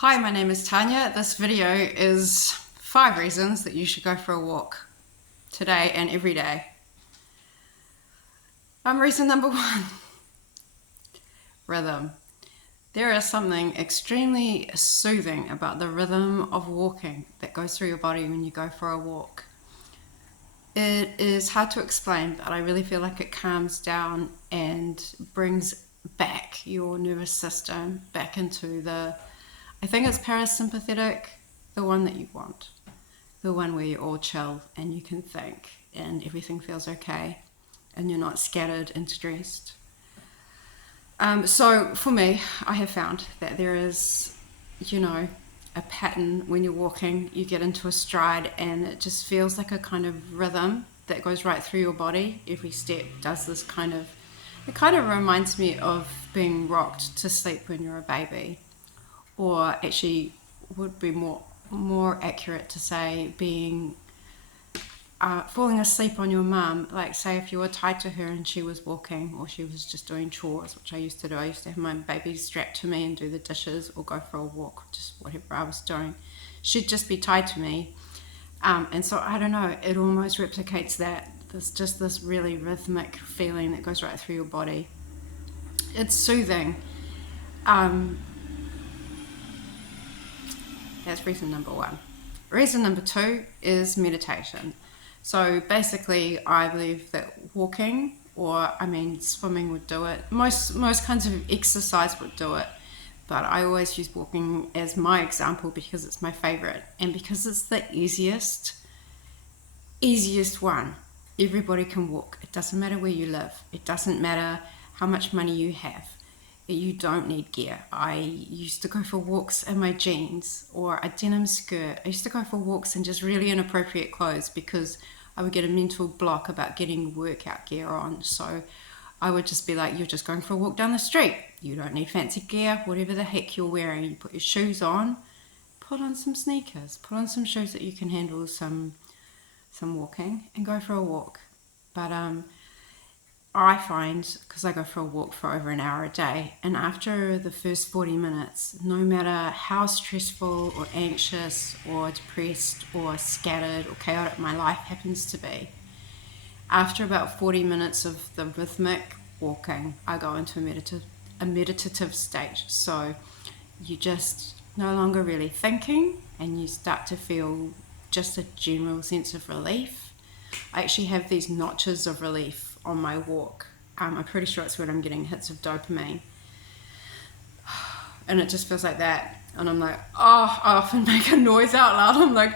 Hi, my name is Tanya. This video is 5 reasons that you should go for a walk today and every day. Reason number 1, rhythm. There is something extremely soothing about the rhythm of walking that goes through your body when you go for a walk. It is hard to explain, but I really feel like it calms down and brings back your nervous system back into I think it's parasympathetic, the one that you want. The one where you're all chill and you can think and everything feels okay and you're not scattered and stressed. So for me, I have found that there is, a pattern when you're walking. You get into a stride and it just feels like a kind of rhythm that goes right through your body. Every step does this it kind of reminds me of being rocked to sleep when you're a baby. Or actually would be more accurate to say being falling asleep on your mum. Like, say if you were tied to her and she was walking or she was just doing chores, which I used to do. I used to have my baby strapped to me and do the dishes or go for a walk, just whatever I was doing. She'd just be tied to me, and so I don't know, it almost replicates that. There's just this really rhythmic feeling that goes right through your body. It's soothing. That's reason number 1. Reason number 2 is meditation. So basically, I believe that walking, swimming would do it. Most kinds of exercise would do it. But I always use walking as my example because it's my favorite and because it's the easiest one. Everybody can walk. It doesn't matter where you live. It doesn't matter how much money you have. You don't need gear. I used to go for walks in my jeans or a denim skirt. I used to go for walks in just really inappropriate clothes because I would get a mental block about getting workout gear on. So I would just be like, you're just going for a walk down the street. You don't need fancy gear, whatever the heck you're wearing. You put your shoes on, put on some sneakers, put on some shoes that you can handle some walking and go for a walk. But I find, because I go for a walk for over an hour a day, and after the first 40 minutes, no matter how stressful or anxious or depressed or scattered or chaotic my life happens to be, after about 40 minutes of the rhythmic walking, I go into a meditative state. So you just no longer really thinking and you start to feel just a general sense of relief. I actually have these notches of relief on my walk. I'm pretty sure it's when I'm getting hits of dopamine. And it just feels like that. And I'm like, I often make a noise out loud. I'm like,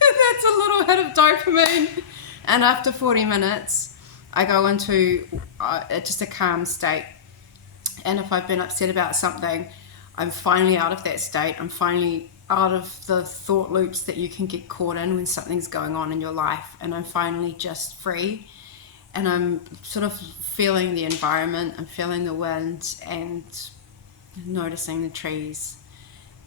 that's a little hit of dopamine. And after 40 minutes, I go into just a calm state. And if I've been upset about something, I'm finally out of that state. I'm finally out of the thought loops that you can get caught in when something's going on in your life. And I'm finally just free. And I'm sort of feeling the environment, I'm feeling the wind and noticing the trees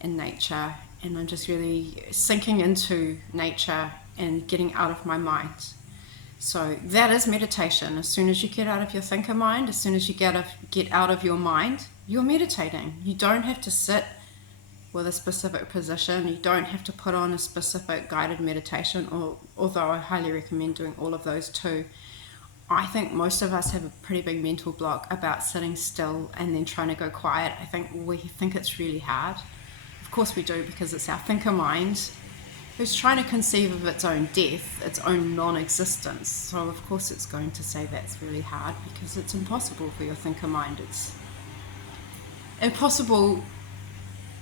and nature. And I'm just really sinking into nature and getting out of my mind. So that is meditation. As soon as you get out of your thinker mind, as soon as you get out of your mind, you're meditating. You don't have to sit with a specific position. You don't have to put on a specific guided meditation, although I highly recommend doing all of those too. I think most of us have a pretty big mental block about sitting still and then trying to go quiet. I think we think it's really hard. Of course we do, because it's our thinker mind who's trying to conceive of its own death, its own non-existence. So of course it's going to say that's really hard because it's impossible for your thinker mind. It's impossible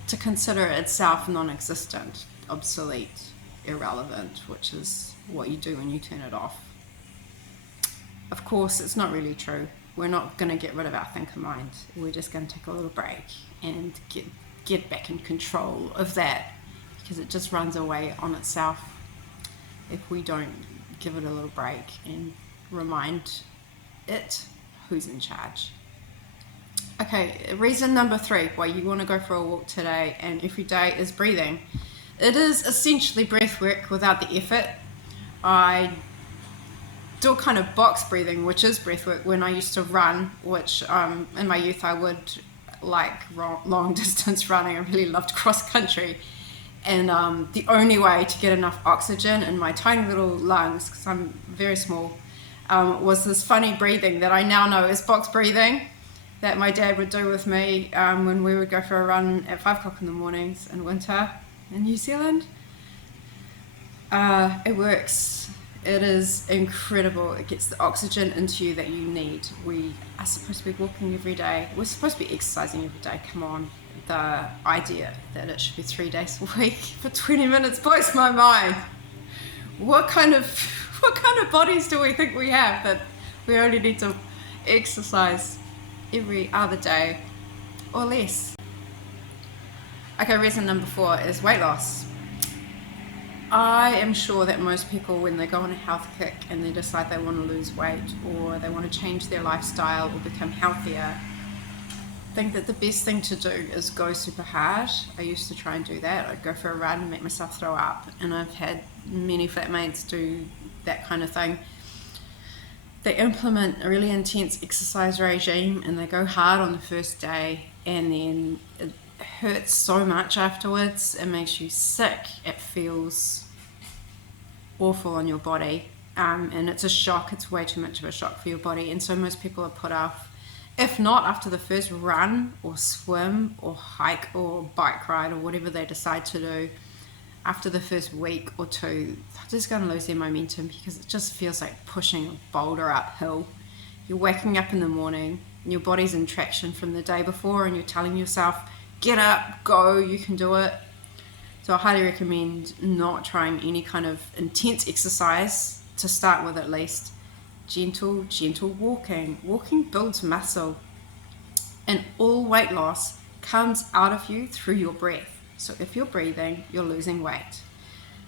to consider itself non-existent, obsolete, irrelevant, which is what you do when you turn it off. Of course, it's not really true. We're not going to get rid of our thinker mind. We're just going to take a little break and get back in control of that, because it just runs away on itself if we don't give it a little break and remind it who's in charge. Okay, reason number 3 why you want to go for a walk today and every day is breathing. It is essentially breath work without the effort. I do a kind of box breathing, which is breath work, when I used to run, which in my youth I would like long distance running. I really loved cross country. And the only way to get enough oxygen in my tiny little lungs, because I'm very small, was this funny breathing that I now know is box breathing that my dad would do with me when we would go for a run at 5 o'clock in the mornings in winter in New Zealand. It works. It is incredible. It gets the oxygen into you that you need. We are supposed to be walking every day. We're supposed to be exercising every day. Come on. The idea that it should be 3 days a week for 20 minutes blows my mind. What kind of bodies do we think we have that we only need to exercise every other day or less? Okay, reason number 4 is weight loss. I am sure that most people, when they go on a health kick and they decide they want to lose weight or they want to change their lifestyle or become healthier, think that the best thing to do is go super hard. I used to try and do that. I'd go for a run and make myself throw up, and I've had many flatmates do that kind of thing. They implement a really intense exercise regime and they go hard on the first day, and then it hurts so much afterwards. It makes you sick. It feels awful on your body, and it's a shock. It's way too much of a shock for your body, and so most people are put off. If not after the first run or swim or hike or bike ride or whatever they decide to do, after the first week or two, they're just going to lose their momentum, because it just feels like pushing a boulder uphill. You're waking up in the morning and your body's in traction from the day before, and you're telling yourself, get up, go, you can do it. So I highly recommend not trying any kind of intense exercise to start with, at least. Gentle walking. Walking builds muscle, and all weight loss comes out of you through your breath. So if you're breathing, you're losing weight.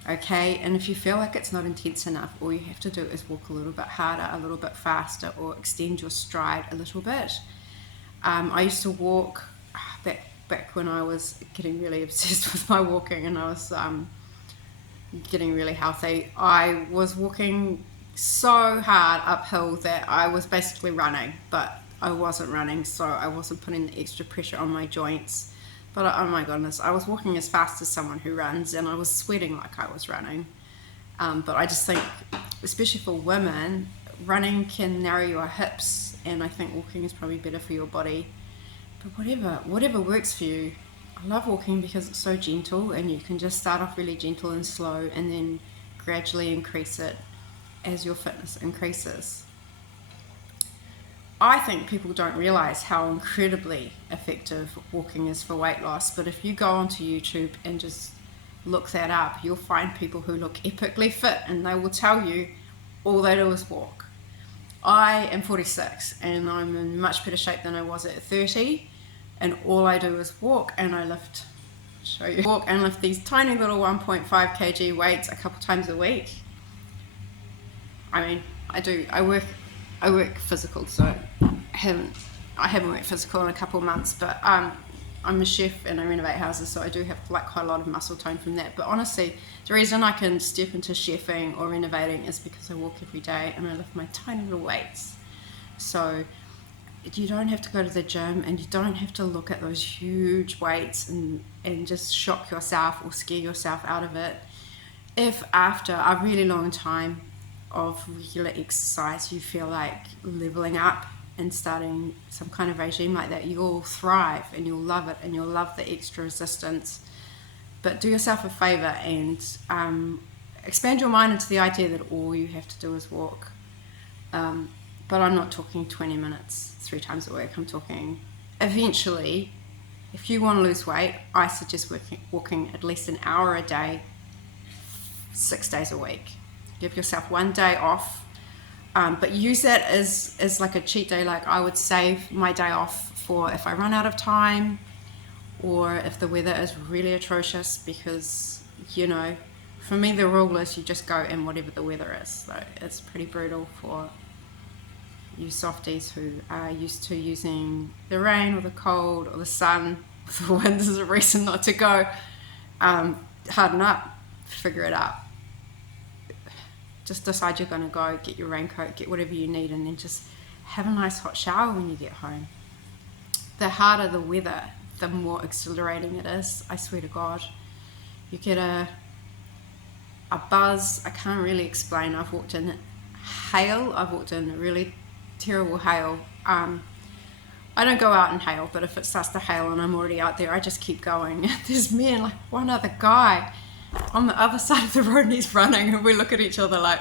Okay, and if you feel like it's not intense enough, all you have to do is walk a little bit harder, a little bit faster, or extend your stride a little bit. I used to walk back when I was getting really obsessed with my walking, and I was getting really healthy. I was walking so hard uphill that I was basically running, but I wasn't running, so I wasn't putting the extra pressure on my joints. But oh my goodness, I was walking as fast as someone who runs, and I was sweating like I was running. But I just think, especially for women, running can narrow your hips, and I think walking is probably better for your body. But whatever works for you. I love walking because it's so gentle, and you can just start off really gentle and slow, and then gradually increase it as your fitness increases. I think people don't realize how incredibly effective walking is for weight loss, but if you go onto YouTube and just look that up, you'll find people who look epically fit, and they will tell you all they do is walk. I am 46 and I'm in much better shape than I was at 30, and all I do is walk, and I lift. Show you. Walk and lift these tiny little 1.5 kg weights a couple times a week. I mean, I work physical, so I haven't worked physical in a couple of months, but I'm a chef and I renovate houses, so I do have like quite a lot of muscle tone from that. But honestly, the reason I can step into chefing or renovating is because I walk every day and I lift my tiny little weights. So you don't have to go to the gym, and you don't have to look at those huge weights and just shock yourself or scare yourself out of it. If after a really long time of regular exercise you feel like leveling up and starting some kind of regime like that, you'll thrive and you'll love it, and you'll love the extra resistance. But do yourself a favor and expand your mind into the idea that all you have to do is walk. But I'm not talking 20 minutes 3 times a week. I'm talking eventually, if you want to lose weight, I suggest walking at least an hour a day, 6 days a week. Give yourself 1 day off, but use that as like a cheat day. Like I would save my day off for if I run out of time, or if the weather is really atrocious, because, you know, for me the rule is you just go in whatever the weather is. So it's pretty brutal for you softies who are used to using the rain or the cold or the sun. The wind is a reason not to go. Harden up, figure it out. Just decide you're going to go, get your raincoat, get whatever you need, and then just have a nice hot shower when you get home. the harder the weather, the more exhilarating it is. I swear to God. You get a buzz. I can't really explain. I've walked in hail. I've walked in really terrible hail. I don't go out in hail, but if it starts to hail and I'm already out there, I just keep going. There's me and like one other guy on the other side of the road, and he's running, and we look at each other like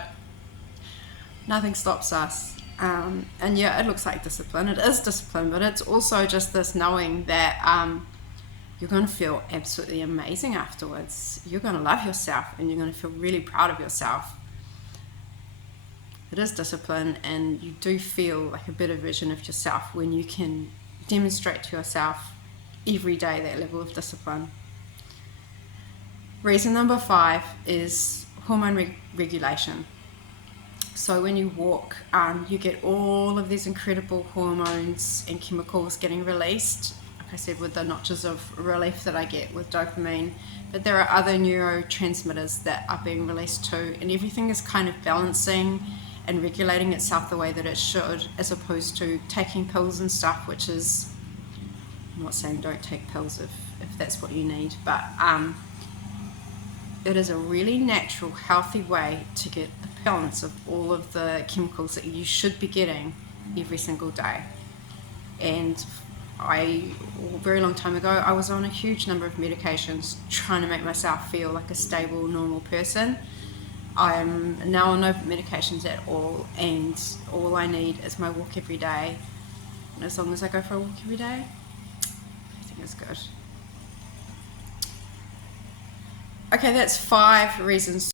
nothing stops us. And yeah, it looks like discipline. It is discipline, but it's also just this knowing that you're going to feel absolutely amazing afterwards. You're going to love yourself, and you're going to feel really proud of yourself. It is discipline, and you do feel like a better version of yourself when you can demonstrate to yourself every day that level of discipline. Reason number 5 is hormone regulation. So when you walk, you get all of these incredible hormones and chemicals getting released, like I said, with the notches of relief that I get with dopamine. But there are other neurotransmitters that are being released too, and everything is kind of balancing and regulating itself the way that it should, as opposed to taking pills and stuff, which is, I'm not saying don't take pills if that's what you need, but it is a really natural, healthy way to get the balance of all of the chemicals that you should be getting every single day. And a very long time ago, I was on a huge number of medications trying to make myself feel like a stable, normal person. I am now on no medications at all, and all I need is my walk every day. And as long as I go for a walk every day, I think it's good. Okay, that's 5 reasons